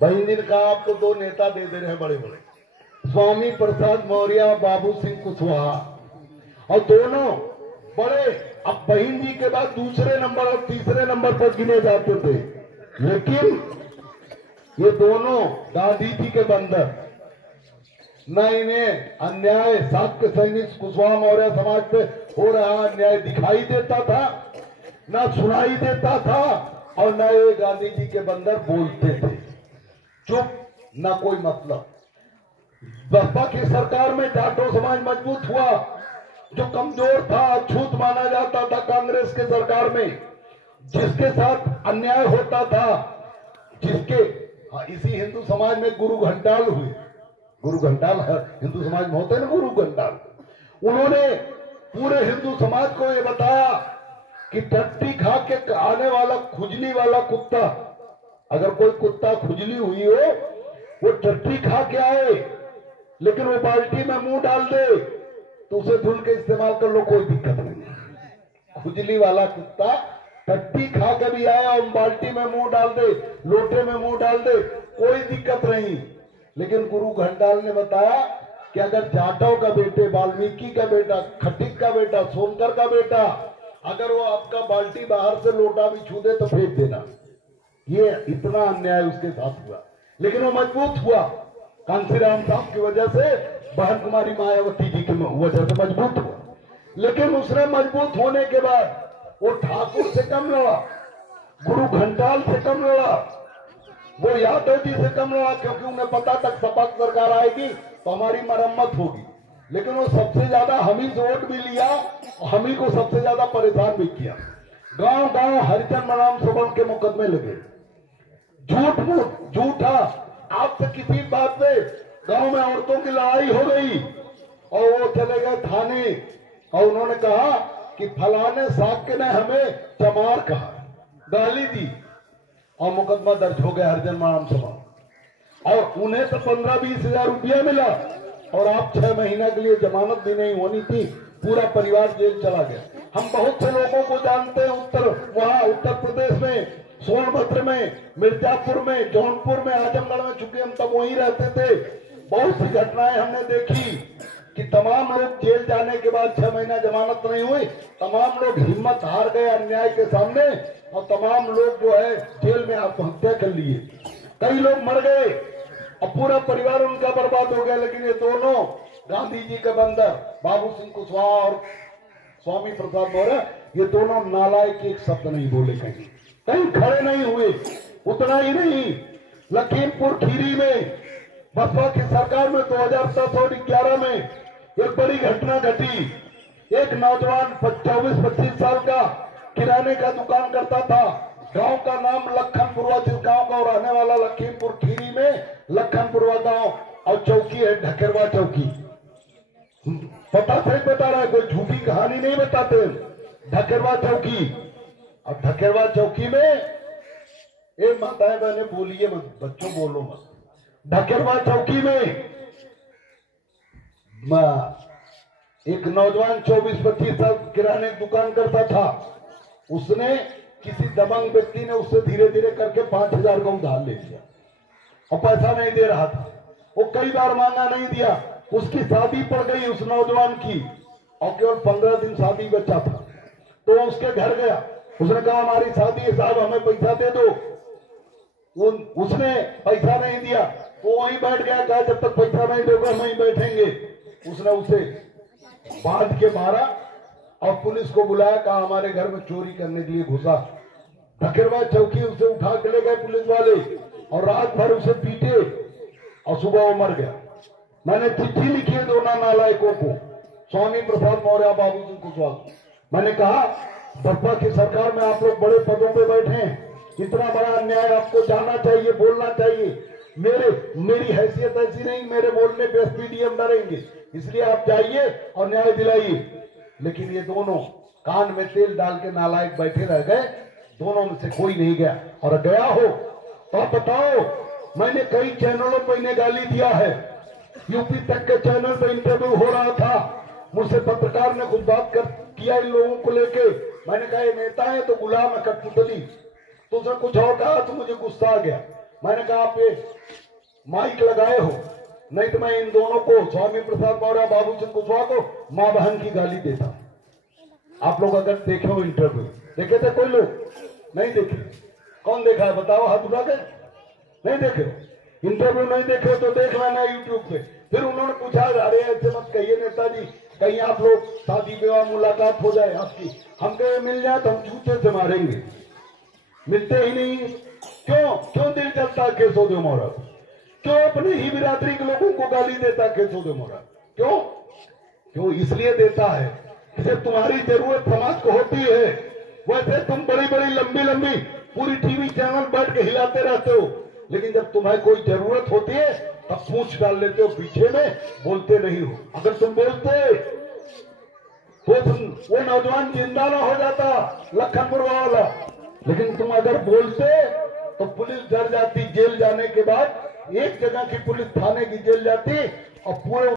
भाई ने कहा आपको दो नेता दे दे रहे हैं बड़े बड़े, स्वामी प्रसाद मौर्य, बाबू सिंह कुशवाहा, और दोनों बड़े अब बहन जी के बाद दूसरे नंबर और तीसरे नंबर पर गिने जाते थे। लेकिन ये दोनों गांधी जी के बंदर, न इन्हें अन्याय शाक्य सैनिक कुशवाहा मौर्य समाज पे हो रहा अन्याय दिखाई देता था, न सुनाई देता था, और न ये गांधी जी के बंदर बोलते थे, चुप, न कोई मतलब। बसपा की सरकार में जाटो समाज मजबूत हुआ, जो कमजोर था, अछूत माना जाता था कांग्रेस के सरकार में, जिसके साथ अन्याय होता था, जिसके इसी हिंदू समाज में गुरु घंटाल हुए, गुरु घंटाल हिंदू समाज में होते हैं ना गुरु घंटाल, उन्होंने पूरे हिंदू समाज को ये बताया कि टट्टी खा के आने वाला खुजली वाला कुत्ता, अगर कोई कुत्ता खुजली हुई हो वो टट्टी खा के आए, लेकिन वो बाल्टी में मुंह डाल दे तो उसे धुल के इस्तेमाल कर लो, कोई दिक्कत नहीं। खुजली वाला कुत्ता टट्टी खा के भी आया और बाल्टी में मुंह डाल दे, लोटे में मुंह डाल दे, कोई दिक्कत नहीं। लेकिन गुरु घंटाल ने बताया कि अगर जाटव का बेटे, वाल्मीकि का बेटा, खटिक का बेटा, सोनकर का बेटा, अगर वो आपका बाल्टी बाहर से लोटा भी छू दे तो फेंक देना। ये इतना अन्याय उसके साथ हुआ, लेकिन वो मजबूत हुआ कांसीराम साहब की वजह से, बहन कुमारी मायावती जी की वजह से मजबूत हुआ। लेकिन उसने मजबूत होने के बाद वो ठाकुर से कम लड़ा, गुरु घंटाल से कम लड़ा, वो यादव जी से कम लड़ा, क्योंकि उन्हें पता तक सपा सरकार आएगी तो हमारी मरम्मत होगी। लेकिन वो सबसे ज्यादा हम ही से वोट भी लिया और हम ही को सबसे ज्यादा परेशान भी किया। गांव गांव हरिजन मनाम सबल के मुकदमे लगे, झूठा आपसे किसी बात पे गांव में औरतों की लड़ाई हो गई और वो चले गए थाने और उन्होंने कहा कि फलाने साक्य ने हमें चमार कहा, गाली दी, और मुकदमा दर्ज हो गया हरिजन मनाम सभा, और उन्हें तो 15-20 हजार रुपया मिला और आप 6 महीना के लिए जमानत भी नहीं होनी थी, पूरा परिवार जेल चला गया। हम बहुत से लोगों को जानते हैं, उत्तर प्रदेश में, सोनभद्र में, मिर्जापुर में, जौनपुर में, आजमगढ़ में, चूंकि हम तब वहीं रहते थे, बहुत सी घटनाएं हमने देखी कि तमाम लोग जेल जाने के बाद 6 महीना जमानत नहीं हुई, तमाम लोग हिम्मत हार गए अन्याय के सामने और तमाम लोग जो है जेल में आत्महत्या कर लिए, कई लोग मर गए और पूरा परिवार उनका बर्बाद हो गया। लेकिन ये दोनों गांधी जी के बंदर बाबू सिंह कुशवाहा और स्वामी प्रसाद मौर्य, ये दोनों नालायक एक शब्द नहीं बोले, कहीं खड़े नहीं हुए। उतना ही नहीं, लखीमपुर खीरी में बसपा की सरकार में 2010 और 2011 में एक बड़ी घटना घटी। एक नौजवान 24-25 साल का किराने का दुकान करता था, गांव का नाम लखनपुरवा, जिस गांव का रहने वाला लखीमपुर खीरी में लखनपुरवा गांव, और चौकी है ढकेरवा चौकी। पता सही बता रहा है, कोई झूठी कहानी नहीं बताते। ढकेरवा चौकी, और ढकेरवा चौकी में एक माताएं बहने बोलिए मत, बच्चों बोलो मत। ढकेरवा चौकी में एक नौजवान 24-25 साल किराने की दुकान करता था, उसने किसी दबंग व्यक्ति ने उससे धीरे धीरे करके 5,000 का उधार ले लिया और पैसा नहीं दे रहा था। वो कई बार मांगा, नहीं दिया। उसकी शादी पड़ गई उस नौजवान की और केवल 15 दिन शादी बचा था, तो उसके घर गया, उसने कहा हमारी शादी है साहब, हमें पैसा दे दो। उसने पैसा नहीं दिया, वो वहीं बैठ गया, कहा जब तक पैसा नहीं दोगे हम वहीं बैठेंगे। उसने उसे बांध के मारा और पुलिस को बुलाया, कहा हमारे घर में चोरी करने के लिए घुसा। ढकेरवा चौकी उसे उठा के ले गए पुलिस वाले और रात भर उसे पीटे और सुबह वो मर गया। मैंने चिट्ठी लिखी है दोनों नालायकों को, स्वामी प्रसाद मौर्य, बाबू सिंह कुशवाहा। मैंने कहा बसपा की सरकार में आप लोग बड़े पदों पे बैठे हैं, इतना बड़ा अन्याय आपको जानना चाहिए, बोलना चाहिए। मेरी हैसियत ऐसी नहीं, मेरे बोलने पे एसपीडीएम डरेंगे, इसलिए आप जाइए और न्याय दिलाइए। लेकिन ये दोनों कान में तेल डाल के नालायक बैठे रह गए, दोनों में से कोई नहीं गया। और गया हो तो आप बताओ, मैंने कई चैनलों पर इन्हें गाली दिया है, यूपी तक के चैनल पर इंटरव्यू हो रहा था, मुझसे पत्रकार ने कुछ बात किया इन लोगों को लेके। मैंने कहा ये नेता है तो गुलाम है कठपुतली, तो उसने कुछ और कहा तो मुझे गुस्सा आ गया। मैंने कहा आप ये माइक लगाए हो, नहीं तो मैं इन दोनों को, स्वामी प्रसाद मौर्य, बाबू सिंह कुशवाहा को मां बहन की गाली देता। आप लोग अगर देखे हो इंटरव्यू, देखे थे कोई लोग? नहीं देखे। कौन देखा है बताओ, हाथ उठा के। नहीं देखे? इंटरव्यू नहीं देखे तो देख लेना यूट्यूब पे। फिर उन्होंने पूछा, अरे ऐसे मत कहिए नेताजी, कहीं आप लोग शादी विवाह मुलाकात हो जाए आपकी, हम कहे मिल जाए तो हम जूते से मारेंगे। मिलते ही नहीं। क्यों क्यों दिल चलता है केशवदेव मौर्य? क्यों अपनी ही बिरादरी के लोगों को गाली देता है केशवदेव मौर्य? क्यों क्यों? इसलिए देता है कि जब तुम्हारी जरूरत समाज को होती है, वैसे तुम बड़ी बड़ी लंबी लंबी पूरी टीवी चैनल बैठ के हिलाते रहते हो, लेकिन जब तुम्हें कोई जरूरत होती है तब पूंछ डाल लेते हो पीछे में, बोलते नहीं हो। अगर तुम बोलते तो वो नौजवान जिंदा ना हो जाता, लखनपुर वाला। लेकिन तुम अगर बोलते तो पुलिस डर जाती, जेल जाने के बाद एक जगह की पुलिस थाने की जेल जाती और पूरे